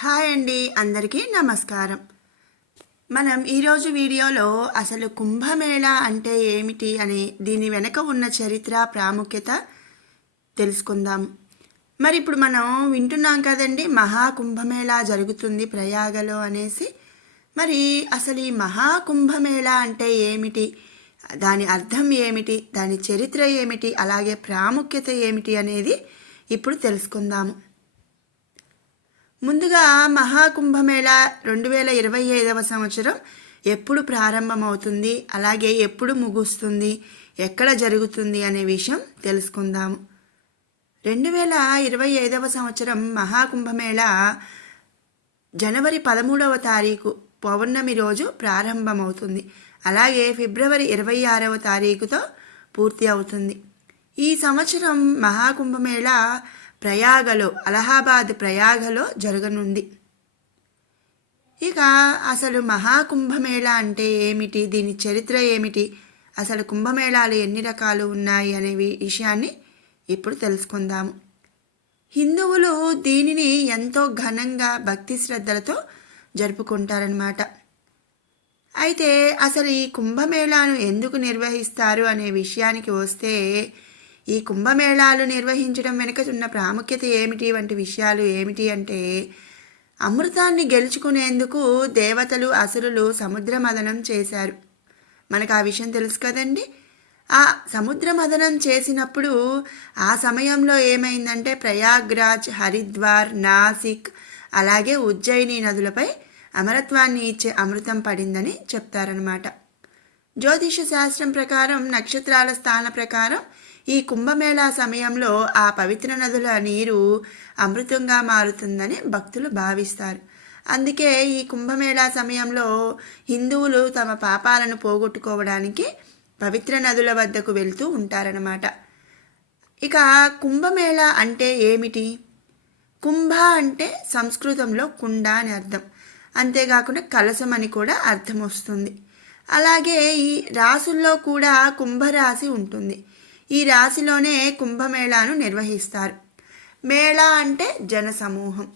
Hi అండి, అందరికీ నమస్కారం. మనం ఈరోజు వీడియోలో అసలు కుంభమేళా అంటే ఏమిటి అని దీని వెనక ఉన్న చరిత్ర ప్రాముఖ్యత తెలుసుకుందాం. మరి ఇప్పుడు మనం వింటున్నాం కదండి, మహాకుంభమేళా జరుగుతుంది ప్రయాగలో అనేసి. మరి అసలు ఈ మహాకుంభమేళా అంటే ఏమిటి, దాని అర్థం ఏమిటి, దాని చరిత్ర ఏమిటి, అలాగే ప్రాముఖ్యత ఏమిటి అనేది ఇప్పుడు తెలుసుకుందాము. ముందుగా మహాకుంభమేళా 2025వ సంవత్సరం ఎప్పుడు ప్రారంభమవుతుంది, అలాగే ఎప్పుడు ముగుస్తుంది, ఎక్కడ జరుగుతుంది అనే విషయం తెలుసుకుందాము. 2025వ సంవత్సరం మహాకుంభమేళా జనవరి 13వ తారీఖు పౌర్ణమి రోజు ప్రారంభమవుతుంది. అలాగే ఫిబ్రవరి 26వ తారీఖుతో పూర్తి అవుతుంది. ఈ సంవత్సరం మహాకుంభమేళా ప్రయాగలో, అలహాబాద్ ప్రయాగలో జరగనుంది. ఇక అసలు మహాకుంభమేళా అంటే ఏమిటి, దీని చరిత్ర ఏమిటి, అసలు కుంభమేళాలు ఎన్ని రకాలు ఉన్నాయి అనే విషయాన్ని ఇప్పుడు తెలుసుకుందాము. హిందువులు దీనిని ఎంతో ఘనంగా భక్తి శ్రద్ధలతో జరుపుకుంటారన్నమాట. అయితే అసలు ఈ కుంభమేళాను ఎందుకు నిర్వహిస్తారు అనే విషయానికి వస్తే, ఈ కుంభమేళాలు నిర్వహించడం వెనుక ఉన్న ప్రాముఖ్యత ఏమిటి వంటి విషయాలు ఏమిటి అంటే, అమృతాన్ని గెలుచుకునేందుకు దేవతలు అసురులు సముద్ర మథనం చేశారు. మనకు ఆ విషయం తెలుసు కదండి. ఆ సముద్ర మథనం చేసినప్పుడు ఆ సమయంలో ఏమైందంటే, ప్రయాగ్రాజ్, హరిద్వార్, నాసిక్ అలాగే ఉజ్జయిని నదులపై అమరత్వాన్ని ఇచ్చే అమృతం పడిందని చెప్తారనమాట. జ్యోతిష శాస్త్రం ప్రకారం, నక్షత్రాల స్థాన ప్రకారం ఈ కుంభమేళా సమయంలో ఆ పవిత్ర నదుల నీరు అమృతంగా మారుతుందని భక్తులు భావిస్తారు. అందుకే ఈ కుంభమేళా సమయంలో హిందువులు తమ పాపాలను పోగొట్టుకోవడానికి పవిత్ర నదుల వద్దకు వెళ్తూ ఉంటారన్నమాట. ఇక కుంభమేళా అంటే ఏమిటి? కుంభ అంటే సంస్కృతంలో కుండ అని అర్థం, అంతేకాకుండా కలశం అని కూడా అర్థం వస్తుంది. అలాగే ఈ రాసుల్లో కూడా కుంభరాశి ఉంటుంది. ఈ రాశిలోనే కుంభమేళాను నిర్వహిస్తారు. మేళా అంటే జనసమూహం,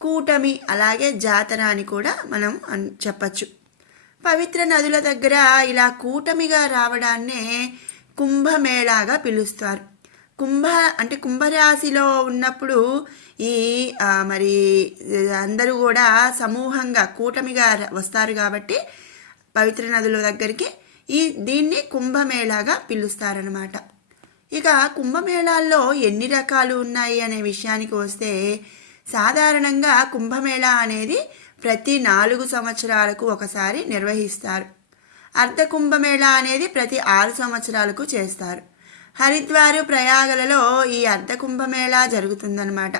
కూటమి అలాగే జాతర అని కూడా మనం చెప్పచ్చు. పవిత్ర నదుల దగ్గర ఇలా కూటమిగా రావడాన్నే కుంభమేళాగా పిలుస్తారు. కుంభరాశిలో ఉన్నప్పుడు ఈ మరి అందరూ కూడా సమూహంగా కూటమిగా వస్తారు కాబట్టి పవిత్ర నదుల దగ్గరికి దీన్ని కుంభమేళాగా పిలుస్తారనమాట. ఇక కుంభమేళాల్లో ఎన్ని రకాలు ఉన్నాయి అనే విషయానికి వస్తే, సాధారణంగా కుంభమేళా అనేది ప్రతి 4 సంవత్సరాలకు ఒకసారి నిర్వహిస్తారు. అర్ధ కుంభమేళా అనేది ప్రతి 6 సంవత్సరాలకు చేస్తారు. హరిద్వారు, ప్రయాగలలో ఈ అర్ధ కుంభమేళా జరుగుతుందన్నమాట.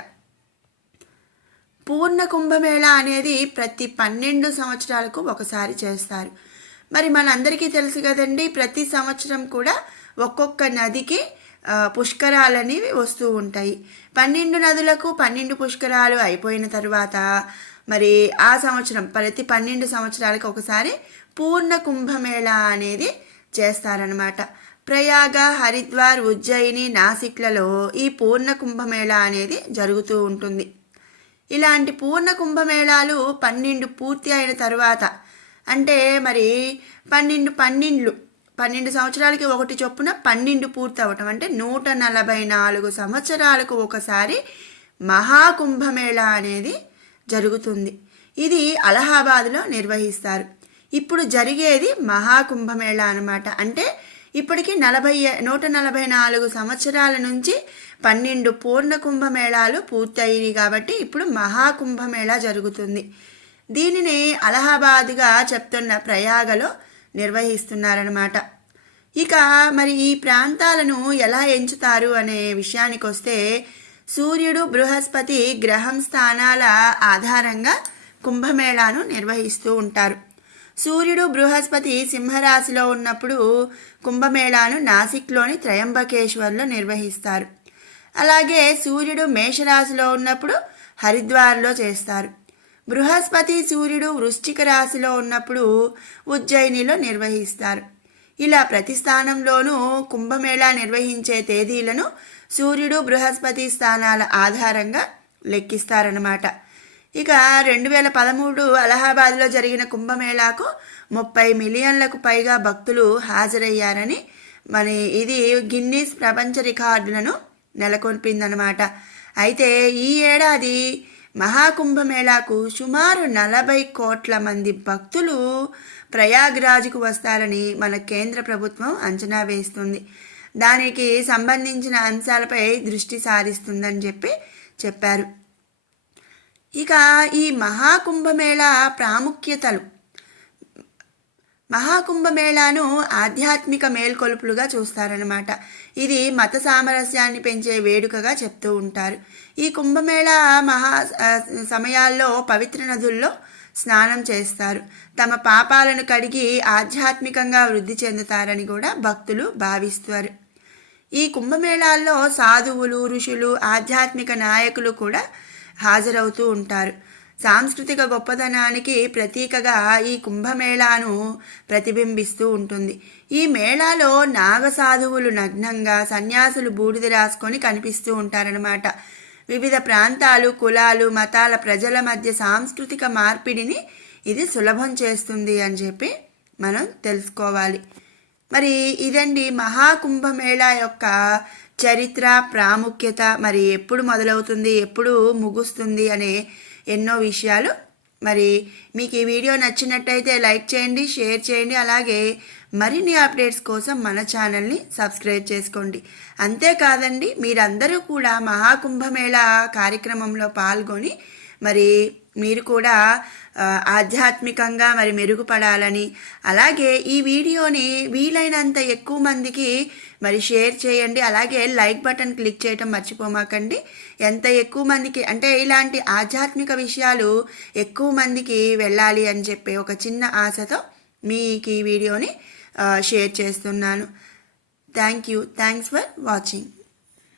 పూర్ణ కుంభమేళా అనేది ప్రతి 12 సంవత్సరాలకు ఒకసారి చేస్తారు. మరి మనందరికీ తెలుసు కదండి, ప్రతి సంవత్సరం కూడా ఒక్కొక్క నదికి పుష్కరాలనేవి వస్తూ ఉంటాయి. 12 నదులకు 12 పుష్కరాలు అయిపోయిన తర్వాత మరి ఆ సంవత్సరం ప్రతి 12 సంవత్సరాలకు ఒకసారి పూర్ణ కుంభమేళా అనేది చేస్తారనమాట. ప్రయాగ, హరిద్వార్, ఉజ్జయిని, నాసిక్లలో ఈ పూర్ణ కుంభమేళా అనేది జరుగుతూ ఉంటుంది. ఇలాంటి పూర్ణ కుంభమేళాలు 12 పూర్తి అయిన తర్వాత, అంటే మరి 12 సంవత్సరాలకి ఒకటి చొప్పున 12 పూర్తి అవ్వటం, అంటే 144 సంవత్సరాలకు ఒకసారి మహాకుంభమేళా అనేది జరుగుతుంది. ఇది అలహాబాద్లో నిర్వహిస్తారు. ఇప్పుడు జరిగేది మహాకుంభమేళా అనమాట. అంటే ఇప్పటికి 144 సంవత్సరాల నుంచి 12 పూర్ణ కుంభమేళాలు పూర్తయ్యాయి కాబట్టి ఇప్పుడు మహాకుంభమేళా జరుగుతుంది. దీనిని అలహాబాద్గా చెప్తున్న ప్రయాగలో నిర్వహిస్తున్నారన్నమాట. ఇక మరి ఈ ప్రాంతాలను ఎలా ఎంచుతారు అనే విషయానికి వస్తే, సూర్యుడు, బృహస్పతి గ్రహం స్థానాల ఆధారంగా కుంభమేళాను నిర్వహిస్తూ ఉంటారు. సూర్యుడు, బృహస్పతి సింహరాశిలో ఉన్నప్పుడు కుంభమేళాను నాసిక్లోని త్రయంబకేశ్వర్లో నిర్వహిస్తారు. అలాగే సూర్యుడు మేషరాశిలో ఉన్నప్పుడు హరిద్వార్లో చేస్తారు. బృహస్పతి, సూర్యుడు వృశ్చిక రాశిలో ఉన్నప్పుడు ఉజ్జయినిలో నిర్వహిస్తారు. ఇలా ప్రతి స్థానంలోనూ కుంభమేళా నిర్వహించే తేదీలను సూర్యుడు, బృహస్పతి స్థానాల ఆధారంగా లెక్కిస్తారన్నమాట. ఇక 2013 అలహాబాద్లో జరిగిన కుంభమేళాకు 30 మిలియన్లకు పైగా భక్తులు హాజరయ్యారని మరి ఇది గిన్నీస్ ప్రపంచ రికార్డులను నెలకొల్పిందనమాట. అయితే ఈ ఏడాది మహాకుంభమేళాకు సుమారు 40 కోట్ల మంది భక్తులు ప్రయాగ్రాజ్కు వస్తారని మన కేంద్ర ప్రభుత్వం అంచనా వేస్తుంది. దానికి సంబంధించిన అంశాలపై దృష్టి సారిస్తుందని చెప్పారు. ఇక ఈ మహాకుంభమేళా ప్రాముఖ్యతలు. మహాకుంభమేళాను ఆధ్యాత్మిక మేల్కొలుపులుగా చూస్తారనమాట. ఇది మత సామరస్యాన్ని పెంచే వేడుకగా చెప్తూ ఉంటారు. ఈ కుంభమేళా సమయాల్లో పవిత్ర నదుల్లో స్నానం చేస్తారు. తమ పాపాలను కడిగి ఆధ్యాత్మికంగా వృద్ధి చెందుతారని కూడా భక్తులు భావిస్తారు. ఈ కుంభమేళాల్లో సాధువులు, ఋషులు, ఆధ్యాత్మిక నాయకులు కూడా హాజరవుతూ ఉంటారు. సాంస్కృతిక గొప్పతనానికి ప్రతీకగా ఈ కుంభమేళాను ప్రతిబింబిస్తూ ఉంటుంది. ఈ మేళాలో నాగసాధువులు నగ్నంగా, సన్యాసులు బూడిద రాసుకొని కనిపిస్తూ ఉంటారనమాట. వివిధ ప్రాంతాలు, కులాలు, మతాల ప్రజల మధ్య సాంస్కృతిక మార్పిడిని ఇది సులభం చేస్తుంది అని చెప్పి మనం తెలుసుకోవాలి. మరి ఇదండి మహాకుంభమేళా యొక్క చరిత్ర, ప్రాముఖ్యత. మరి ఎప్పుడు మొదలవుతుంది, ఎప్పుడు ముగుస్తుంది అనే ఎన్నో విషయాలు. మరి మీకు ఈ వీడియో నచ్చినట్టయితే లైక్ చేయండి, షేర్ చేయండి. అలాగే మరిన్ని అప్డేట్స్ కోసం మన ఛానల్ని సబ్స్క్రైబ్ చేసుకోండి. అంతేకాదండి, మీరందరూ కూడా మహాకుంభమేళా కార్యక్రమంలో పాల్గొని మరి మీరు కూడా ఆధ్యాత్మికంగా మరి మెరుగుపడాలని, అలాగే ఈ వీడియోని వీలైనంత ఎక్కువ మందికి మరి షేర్ చేయండి. అలాగే లైక్ బటన్ క్లిక్ చేయటం మర్చిపోమాకండి. ఎంత ఎక్కువ మందికి అంటే ఇలాంటి ఆధ్యాత్మిక విషయాలు ఎక్కువ మందికి వెళ్ళాలి అని చెప్పి ఒక చిన్న ఆశతో మీకు ఈ వీడియోని షేర్ చేస్తున్నాను. Thanks for watching.